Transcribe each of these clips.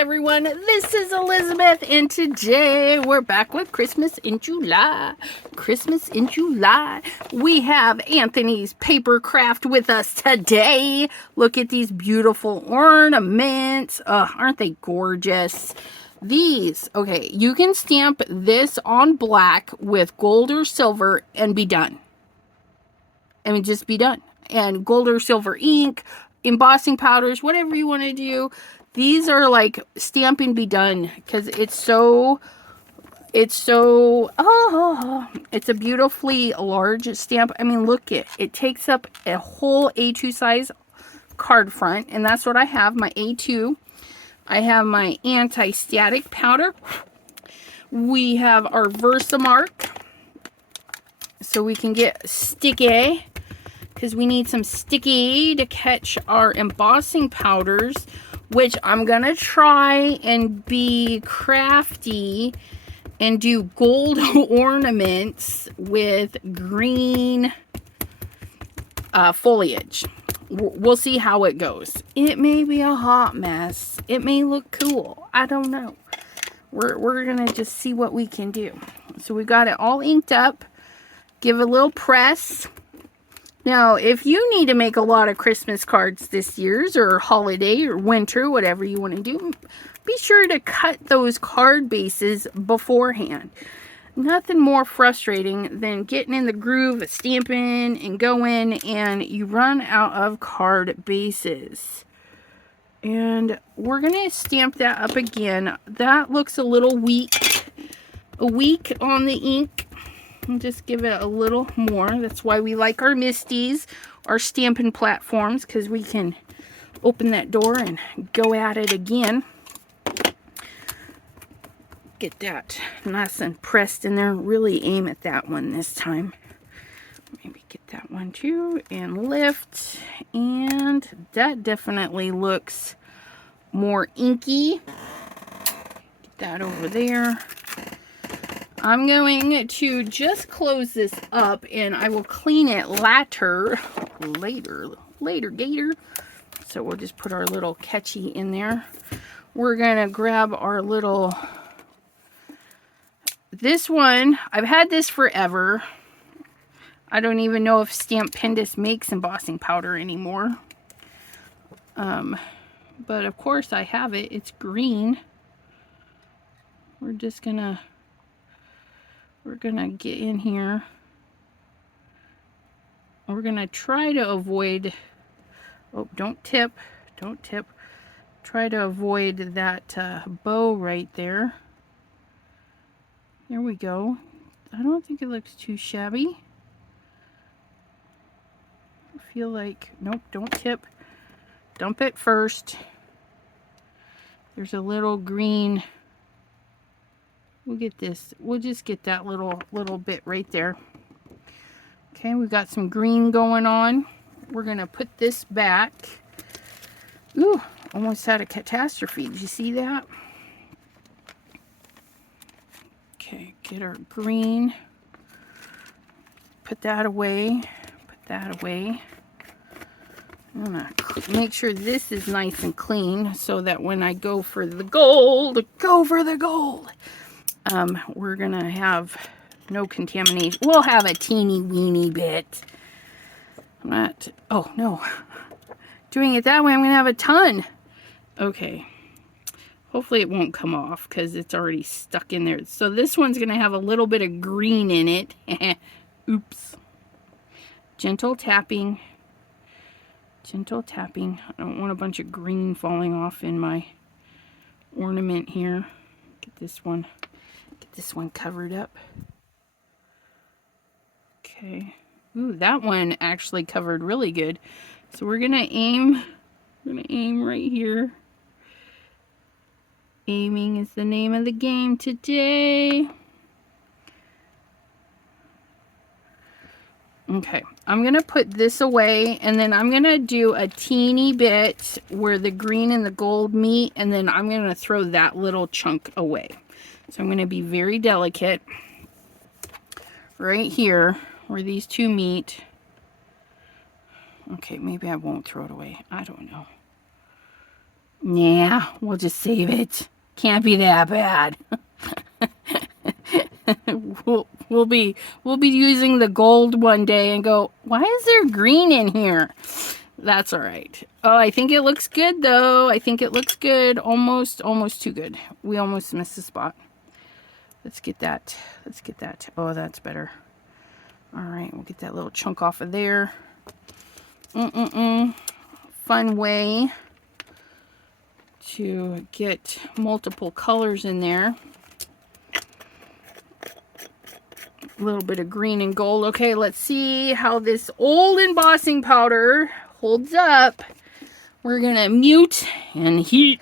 everyone. This is Elizabeth, and today we're back with Christmas in July. Christmas in July. We have Anthony's paper craft with us today. Look at these beautiful ornaments. Aren't they gorgeous? These, okay, you can stamp this on black with gold or silver and be done. I mean, just be done. And gold or silver ink, embossing powders, whatever you want to do. These are like stamp and be done because it's a beautifully large stamp. I mean, look it takes up a whole A2 size card front, and that's what I have, my A2. I have my anti-static powder. We have our Versamark, so we can get sticky, because we need some sticky to catch our embossing powders, which I'm going to try and be crafty and do gold ornaments with green foliage. We'll see how it goes. It may be a hot mess. It may look cool. I don't know. We're going to just see what we can do. So we got it all inked up. Give a little press. Now, if you need to make a lot of Christmas cards this year, or holiday, or winter, whatever you want to do, be sure to cut those card bases beforehand. Nothing more frustrating than getting in the groove of stamping and going, and you run out of card bases. And we're going to stamp that up again. That looks a little weak. Weak on the ink. And just give it a little more. That's why we like our Misties, our stamping platforms, because we can open that door and go at it again. Get that nice and pressed in there. Really aim at that one this time. Maybe get that one too and lift. And that definitely looks more inky. Get that over there. I'm going to just close this up, and I will clean it later, gator. So we'll just put our little catchy in there. We're going to grab our little, this one, I've had this forever. I don't even know if Stamp Pendus makes embossing powder anymore. But of course I have it. It's green. We're gonna get in here. We're gonna try to avoid, oh, don't tip. Try to avoid that bow right there. There we go. I don't think it looks too shabby. I feel like, nope, don't tip. Dump it first. There's a little green. We'll get this. We'll just get that little bit right there. Okay, we've got some green going on. We're gonna put this back. Ooh, almost had a catastrophe. Did you see that? Okay, get our green. Put that away. Put that away. I'm gonna make sure this is nice and clean so that when I go for the gold, we're gonna have no contamination. We'll have a teeny weeny bit. I'm not, oh no, doing it that way, I'm gonna have a ton. Okay, hopefully it won't come off because it's already stuck in there. So this one's gonna have a little bit of green in it. Oops. Gentle tapping. Gentle tapping. I don't want a bunch of green falling off in my ornament here. Get this one covered up. Okay. Ooh, that one actually covered really good. So we're gonna aim right here. Aiming is the name of the game today. Okay, I'm gonna put this away, and then I'm gonna do a teeny bit where the green and the gold meet, and then I'm gonna throw that little chunk away. So I'm gonna be very delicate right here where these two meet. Okay, maybe I won't throw it away. I don't know. Nah, we'll just save it. Can't be that bad. we'll be using the gold one day and go, why is there green in here? That's all right. Oh, I think it looks good though. I think it looks good. Almost too good. We almost missed the spot. Let's get that. Let's get that. Oh, that's better. All right, we'll get that little chunk off of there. Fun way to get multiple colors in there. A little bit of green and gold. Okay, let's see how this old embossing powder holds up. We're gonna mute and heat.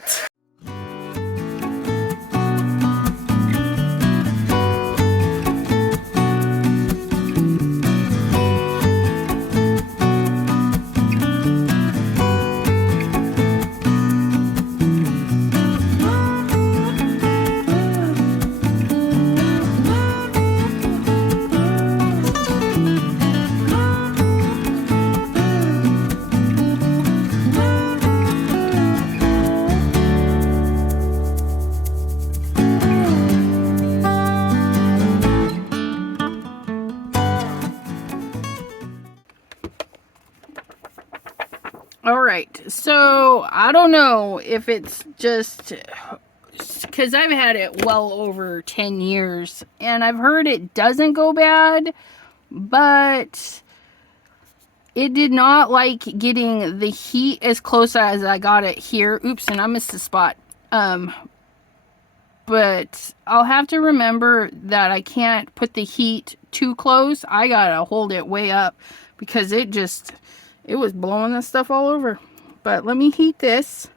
All right, so I don't know if it's just because I've had it well over 10 years and I've heard it doesn't go bad, but it did not like getting the heat as close as I got it here. Oops, and I missed the spot. But I'll have to remember that I can't put the heat too close. I gotta hold it way up because it was blowing this stuff all over. But let me heat this.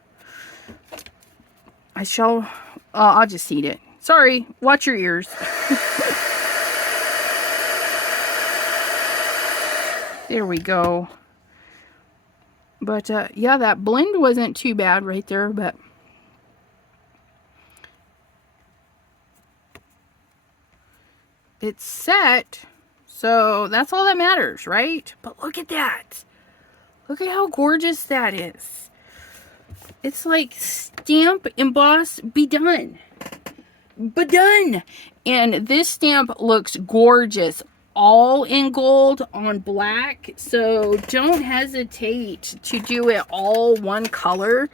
I'll just heat it. Sorry, watch your ears. There we go. But yeah, that blend wasn't too bad right there, but it's set. So that's all that matters, right? But look at that. Look at how gorgeous that is. It's like stamp, emboss, be done. Be done. And this stamp looks gorgeous. All in gold on black. So don't hesitate to do it all one color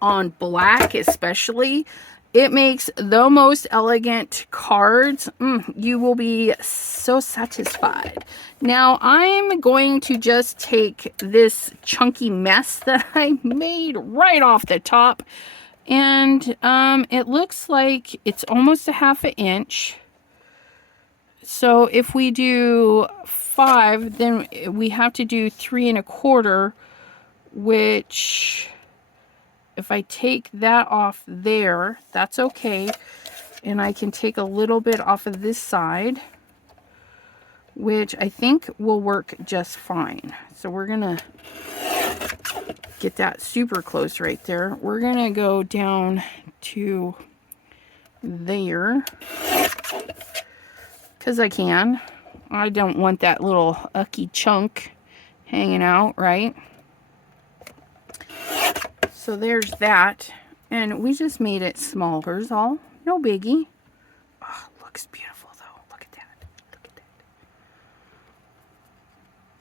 on black especially. It makes the most elegant cards. You will be so satisfied. Now I'm going to just take this chunky mess that I made right off the top. And it looks like it's almost a ½ inch. So if we do 5, then we have to do 3 1/4, which if I take that off there, that's okay. And I can take a little bit off of this side, which I think will work just fine. So we're gonna get that super close right there. We're gonna go down to there because I can. I don't want that little ucky chunk hanging out, right? So there's that. And we just made it smaller is all. No biggie. Oh, looks beautiful though. Look at that. Look at that.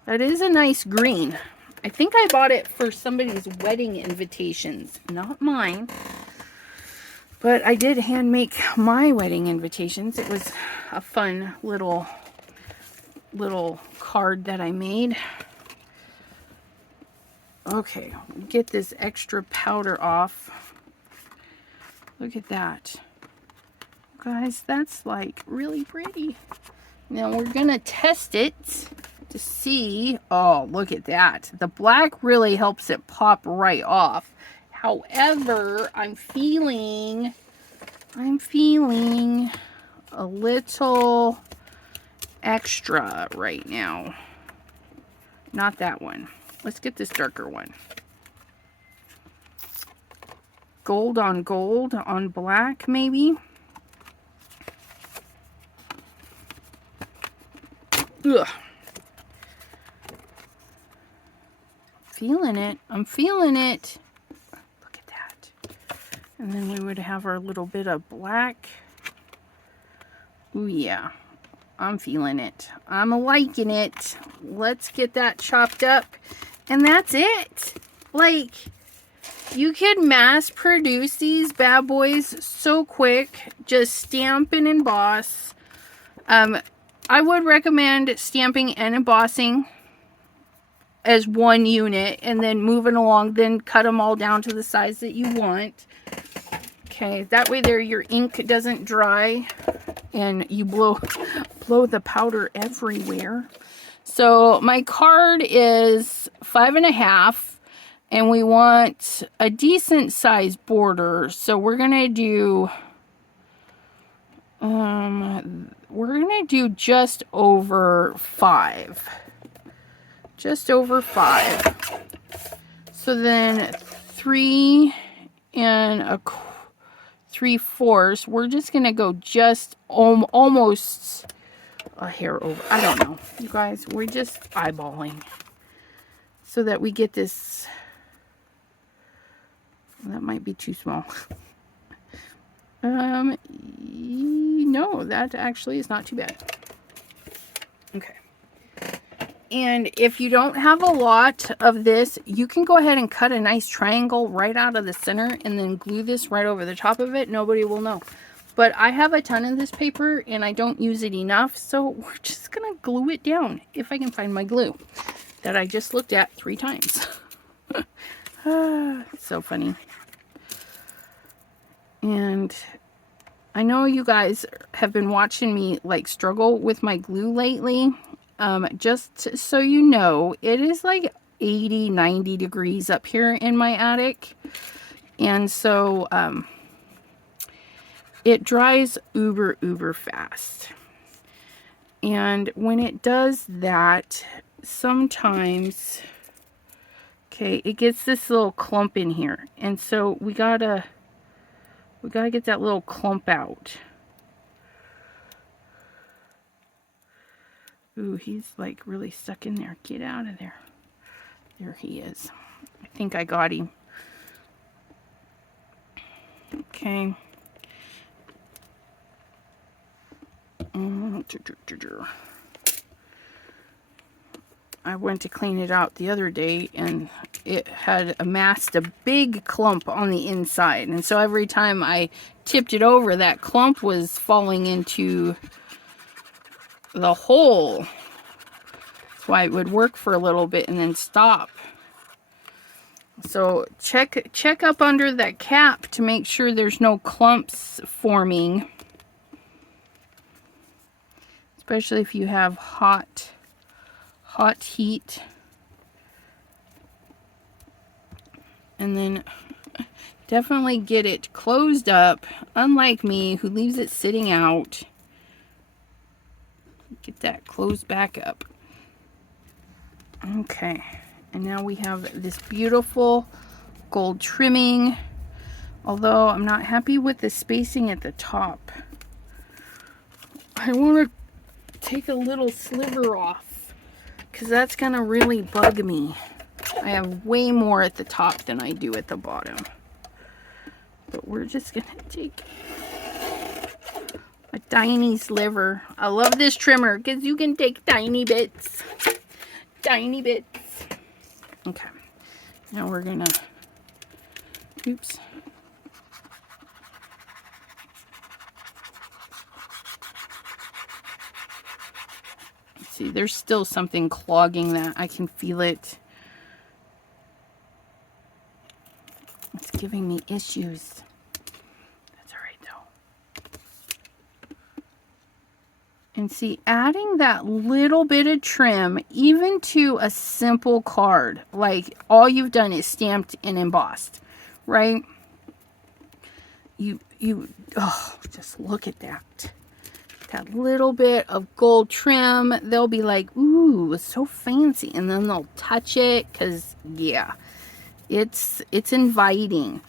That is a nice green. I think I bought it for somebody's wedding invitations. Not mine. But I did hand make my wedding invitations. It was a fun little card that I made. Okay, get this extra powder off. Look at that. Guys, that's like really pretty. Now we're gonna test it to see. Oh, look at that. The black really helps it pop right off. However, I'm feeling a little extra right now. Not that one. Let's get this darker one. Gold on black, maybe. Ugh. Feeling it. I'm feeling it. Look at that. And then we would have our little bit of black. Ooh, yeah. I'm feeling it. I'm liking it. Let's get that chopped up. And that's it. Like, you could mass produce these bad boys so quick. Just stamp and emboss. I would recommend stamping and embossing as one unit and then moving along, then cut them all down to the size that you want. Okay, that way there your ink doesn't dry and you blow the powder everywhere. So my card is 5.5 and we want a decent size border. So we're gonna do just over 5. Just over 5. So then 3 3/4. We're just gonna go just almost a hair over. I don't know, you guys. We're just eyeballing so that we get this. That might be too small. No, that actually is not too bad. Okay. And if you don't have a lot of this, you can go ahead and cut a nice triangle right out of the center and then glue this right over the top of it. Nobody will know. But I have a ton of this paper and I don't use it enough, so we're just gonna glue it down if I can find my glue that I just looked at 3 times. It's so funny. And I know you guys have been watching me like struggle with my glue lately. Just so you know, it is like 80-90 degrees up here in my attic, and so it dries uber fast. And when it does that, sometimes, okay, it gets this little clump in here, and so we gotta get that little clump out. Ooh, he's like really stuck in there. Get out of there. There he is. I think I got him. Okay. I went to clean it out the other day and it had amassed a big clump on the inside. And so every time I tipped it over, that clump was falling into the hole. That's why it would work for a little bit and then stop. So check up under that cap to make sure there's no clumps forming, especially if you have hot heat. And then definitely get it closed up, unlike me who leaves it sitting out. Get that closed back up. Okay, and now we have this beautiful gold trimming, although I'm not happy with the spacing at the top. I want to take a little sliver off because that's gonna really bug me. I have way more at the top than I do at the bottom, but we're just gonna take a tiny sliver. I love this trimmer because you can take tiny bits. Tiny bits. Okay. Now we're gonna, oops. See, there's still something clogging that. I can feel it. It's giving me issues. That's all right though. And see, adding that little bit of trim, even to a simple card, like all you've done is stamped and embossed, right? Oh, just look at that. That little bit of gold trim, they'll be like, ooh, it's so fancy. And then they'll touch it because, yeah, it's inviting.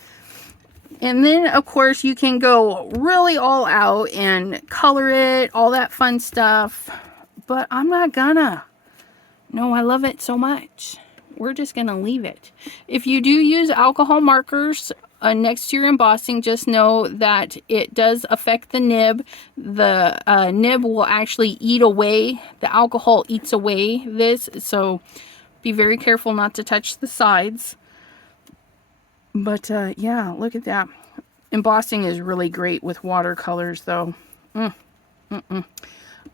And then, of course, you can go really all out and color it, all that fun stuff. But I'm not gonna. No, I love it so much. We're just gonna leave it. If you do use alcohol markers, next to your embossing, just know that it does affect the nib. The nib will actually eat away, the alcohol eats away this, so be very careful not to touch the sides. But yeah, look at that. Embossing is really great with watercolors though.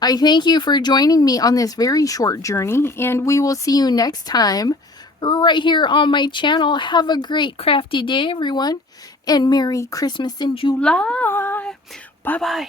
I thank you for joining me on this very short journey, and we will see you next time right here on my channel. Have a great crafty day, everyone, and Merry Christmas in July. Bye-bye.